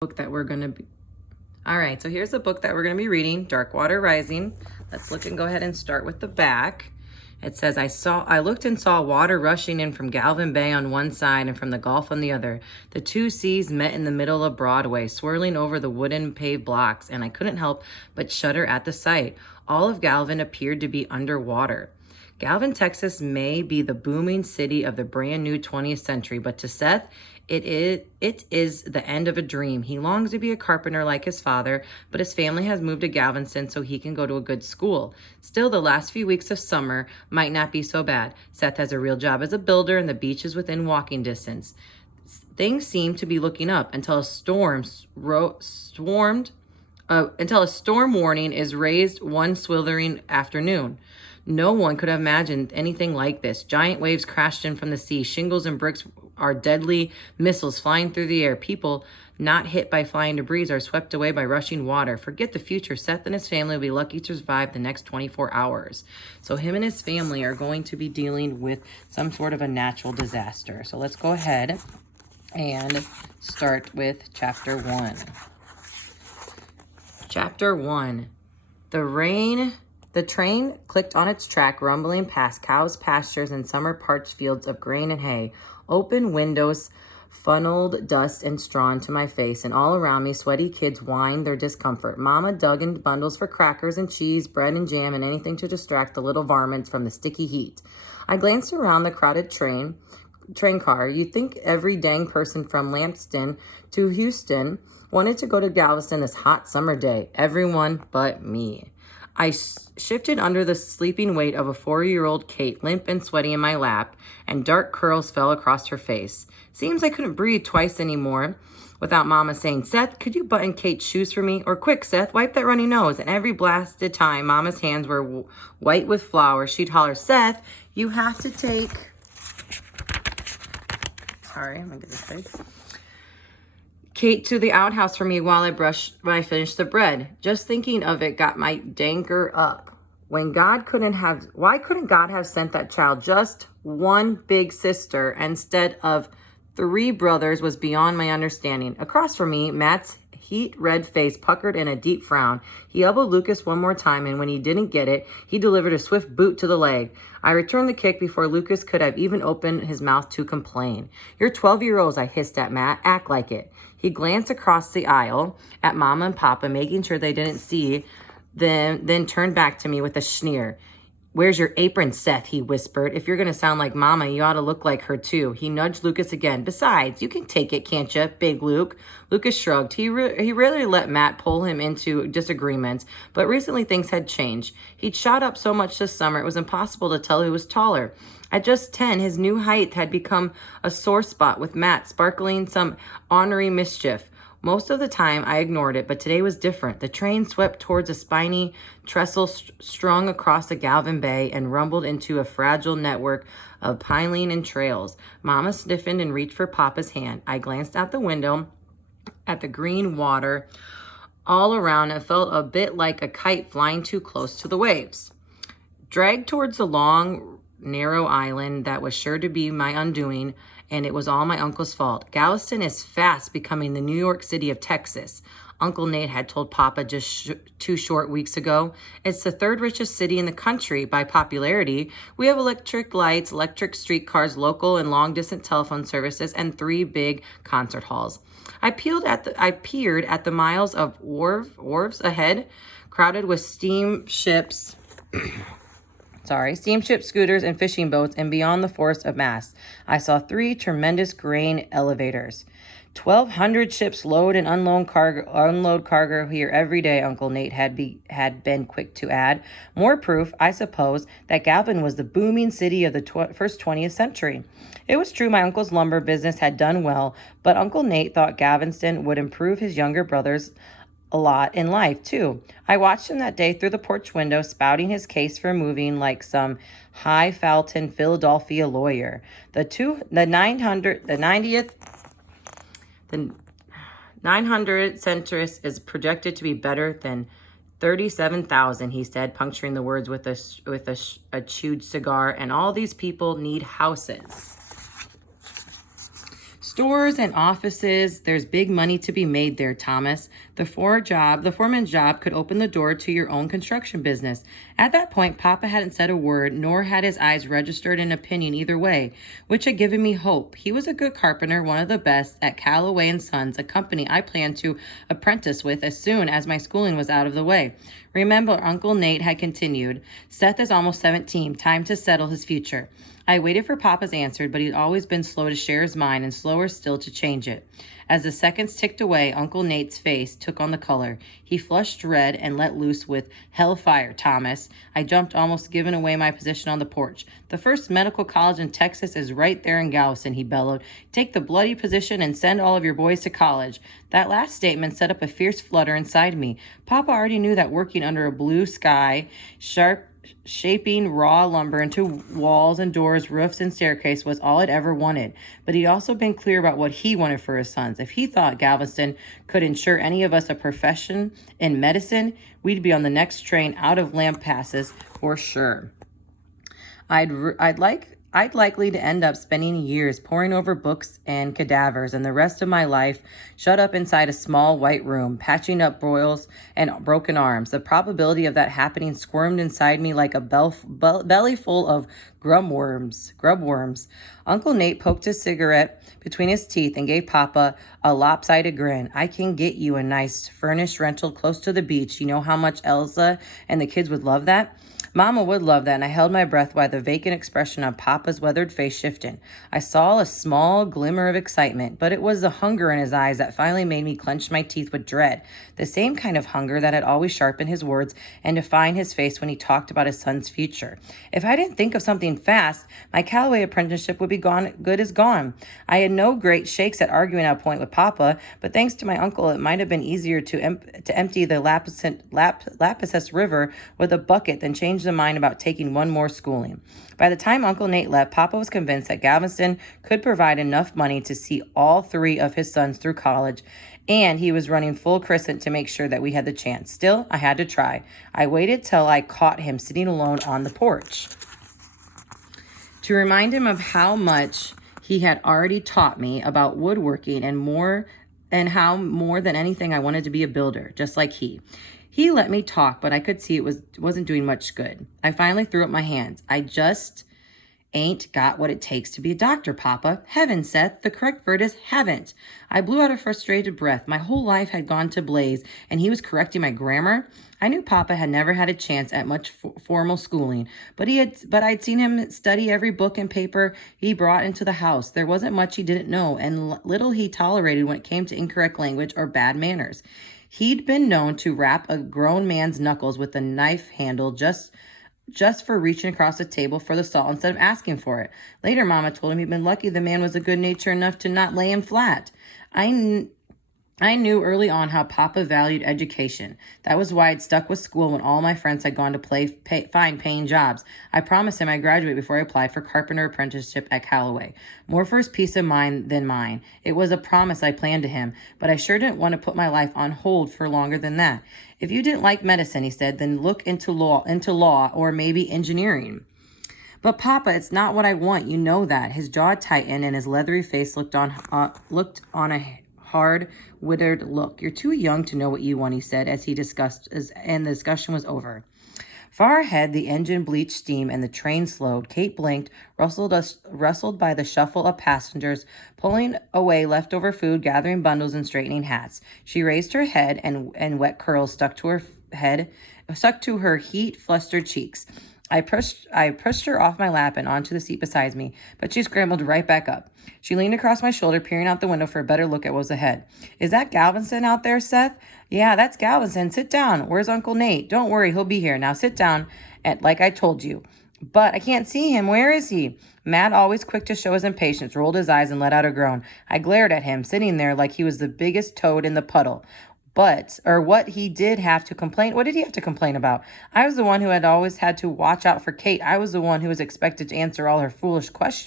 book that we're going to be. All right, so here's the book that we're going to be reading, Dark Water Rising. Let's look and go ahead and start with the back. It says, I looked and saw water rushing in from Galvin Bay on one side and from the Gulf on the other. The two seas met in the middle of Broadway, swirling over the wooden paved blocks, and I couldn't help but shudder at the sight. All of Galvin appeared to be underwater. Galvin, Texas may be the booming city of the brand new 20th century, but to Seth, it is the end of a dream. He longs to be a carpenter like his father, but his family has moved to Galveston so he can go to a good school. Still, the last few weeks of summer might not be so bad. Seth has a real job as a builder and the beach is within walking distance. Things seem to be looking up until a storm warning is raised one sweltering afternoon. No one could have imagined anything like this. Giant waves crashed in from the sea. Shingles and bricks are deadly missiles flying through the air. People not hit by flying debris are swept away by rushing water. Forget the future. Seth and his family will be lucky to survive the next 24 hours. So him and his family are going to be dealing with some sort of a natural disaster. So let's go ahead and start with chapter 1. Chapter 1. The train clicked on its track, rumbling past cows' pastures and summer-parched fields of grain and hay. Open windows funneled dust and straw into my face, and all around me, sweaty kids whined their discomfort. Mama dug in bundles for crackers and cheese, bread and jam, and anything to distract the little varmints from the sticky heat. I glanced around the crowded train car. You'd think every dang person from Lampton to Houston wanted to go to Galveston this hot summer day. Everyone but me. I shifted under the sleeping weight of a 4-year-old Kate, limp and sweaty in my lap, and dark curls fell across her face. Seems I couldn't breathe twice anymore without Mama saying, "Seth, could you button Kate's shoes for me?" Or, "Quick, Seth, wipe that runny nose." And every blasted time Mama's hands were white with flour, she'd holler, "Seth, you have to take..." Sorry, I'm going to get this face. Kate to the outhouse for me while I finished the bread. Just thinking of it got my danker up. Why couldn't God have sent that child just one big sister instead of 3 brothers was beyond my understanding. Across from me, Matt's heat-red face puckered in a deep frown. He elbowed Lucas one more time, and when he didn't get it, he delivered a swift boot to the leg. I returned the kick before Lucas could have even opened his mouth to complain. "You're 12-year-olds, I hissed at Matt. Act like it." He glanced across the aisle at Mama and Papa, making sure they didn't see, then turned back to me with a sneer. "Where's your apron, Seth?" he whispered. "If you're going to sound like Mama, you ought to look like her, too." He nudged Lucas again. "Besides, you can take it, can't you, Big Luke?" Lucas shrugged. He rarely let Matt pull him into disagreements, but recently things had changed. He'd shot up so much this summer, it was impossible to tell who was taller. At just 10, his new height had become a sore spot, with Matt sparkling some ornery mischief. Most of the time, I ignored it, but today was different. The train swept towards a spiny trestle strung across the Galvin Bay and rumbled into a fragile network of piling and trails. Mama stiffened and reached for Papa's hand. I glanced out the window at the green water all around and felt a bit like a kite flying too close to the waves. Dragged towards the long, narrow island that was sure to be my undoing, and it was all my uncle's fault. Galveston is fast becoming the New York City of Texas, Uncle Nate had told Papa just 2 short weeks ago. It's the 3rd richest city in the country by popularity. We have electric lights, electric streetcars, local and long-distance telephone services, and 3 big concert halls. I peered at the miles of wharves ahead, crowded with steamships, scooters, and fishing boats, and beyond the forest of masts, I saw 3 tremendous grain elevators. 1,200 ships load and unload cargo here every day, Uncle Nate had been quick to add. More proof, I suppose, that Galvin was the booming city of the first 20th century. It was true my uncle's lumber business had done well, but Uncle Nate thought Galveston would improve his younger brothers a lot in life, too. I watched him that day through the porch window, spouting his case for moving like some highfalutin Philadelphia lawyer. The 900 centrist is projected to be better than 37,000, he said, puncturing the words with a chewed cigar, and all these people need houses. Stores and offices, there's big money to be made there, Thomas. The foreman's job could open the door to your own construction business. At that point, Papa hadn't said a word, nor had his eyes registered an opinion either way, which had given me hope. He was a good carpenter, one of the best at Callaway and Sons, a company I planned to apprentice with as soon as my schooling was out of the way. Remember, Uncle Nate had continued, Seth is almost 17, time to settle his future. I waited for Papa's answer, but he'd always been slow to share his mind and slower still to change it. As the seconds ticked away, Uncle Nate's face took on the color. He flushed red and let loose with, "Hellfire, Thomas." I jumped, almost giving away my position on the porch. "The first medical college in Texas is right there in Galveston," he bellowed. "Take the bloody position and send all of your boys to college." That last statement set up a fierce flutter inside me. Papa already knew that working under a blue sky, shaping raw lumber into walls and doors, roofs and staircase was all I'd ever wanted. But he'd also been clear about what he wanted for his sons. If he thought Galveston could ensure any of us a profession in medicine, we'd be on the next train out of Lampasas for sure. I'd likely to end up spending years poring over books and cadavers and the rest of my life shut up inside a small white room, patching up boils and broken arms. The probability of that happening squirmed inside me like a belly full of grub worms. Uncle Nate poked his cigarette between his teeth and gave Papa a lopsided grin. "I can get you a nice furnished rental close to the beach. You know how much Elsa and the kids would love that?" Mama would love that, and I held my breath while the vacant expression on Papa's weathered face shifted. I saw a small glimmer of excitement, but it was the hunger in his eyes that finally made me clench my teeth with dread. The same kind of hunger that had always sharpened his words and defined his face when he talked about his son's future. If I didn't think of something fast, my Callaway apprenticeship would be good as gone. I had no great shakes at arguing at a point with Papa, but thanks to my uncle, it might have been easier to empty the Lampasas River with a bucket than change the mind about taking one more schooling. By the time Uncle Nate left, Papa was convinced that Galveston could provide enough money to see all three of his sons through college, and he was running full crescent to make sure that we had the chance. Still, I had to try. I waited till I caught him sitting alone on the porch to remind him of how much he had already taught me about woodworking and how more than anything I wanted to be a builder, just like he. He let me talk, but I could see it wasn't doing much good. I finally threw up my hands. "I just ain't got what it takes to be a doctor, Papa." "Heavens, Seth, the correct word is haven't." I blew out a frustrated breath. My whole life had gone to blaze, and he was correcting my grammar. I knew Papa had never had a chance at much formal schooling, but I'd seen him study every book and paper he brought into the house. There wasn't much he didn't know, and little he tolerated when it came to incorrect language or bad manners. He'd been known to wrap a grown man's knuckles with a knife handle just for reaching across the table for the salt instead of asking for it. Later, Mama told him he'd been lucky the man was a good nature enough to not lay him flat. I knew early on how Papa valued education. That was why I'd stuck with school when all my friends had gone to find paying jobs. I promised him I'd graduate before I applied for carpenter apprenticeship at Callaway. More for his peace of mind than mine. It was a promise I planned to him, but I sure didn't want to put my life on hold for longer than that. "If you didn't like medicine," he said, "then look into law or maybe engineering." "But Papa, it's not what I want. You know that." His jaw tightened and his leathery face looked on a hard, withered look. "You're too young to know what you want," he said and the discussion was over. Far ahead, the engine bleached steam and the train slowed. Kate blinked, rustled by the shuffle of passengers, pulling away leftover food, gathering bundles, and straightening hats. She raised her head, and wet curls stuck to her heat-flustered cheeks. I pushed her off my lap and onto the seat beside me, but she scrambled right back up. She leaned across my shoulder, peering out the window for a better look at what was ahead. "Is that Galveston out there, Seth?" "Yeah, that's Galveston. Sit down. Where's Uncle Nate?" "Don't worry, he'll be here. Now sit down, like I told you." "But I can't see him. Where is he?" Matt, always quick to show his impatience, rolled his eyes and let out a groan. I glared at him, sitting there like he was the biggest toad in the puddle. What did he have to complain about? I was the one who had always had to watch out for Kate. I was the one who was expected to answer all her foolish questions.